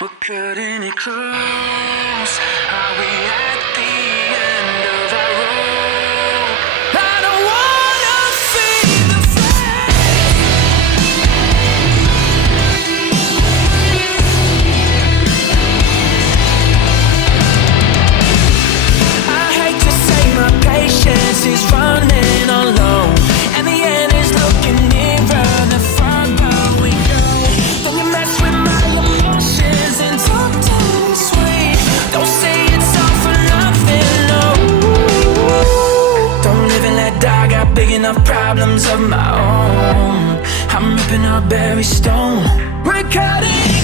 We're cutting it close. Are we at the end of our rope? I don't wanna feel the I hate to say my patience is running on low, and the end is looking nearer the further we go. Don't you mess with my emotions and talk to me sweet. Don't say it's all for nothing, no. Don't live and let die, got big enough problems of my own. I'm ripping up every stone. We're cutting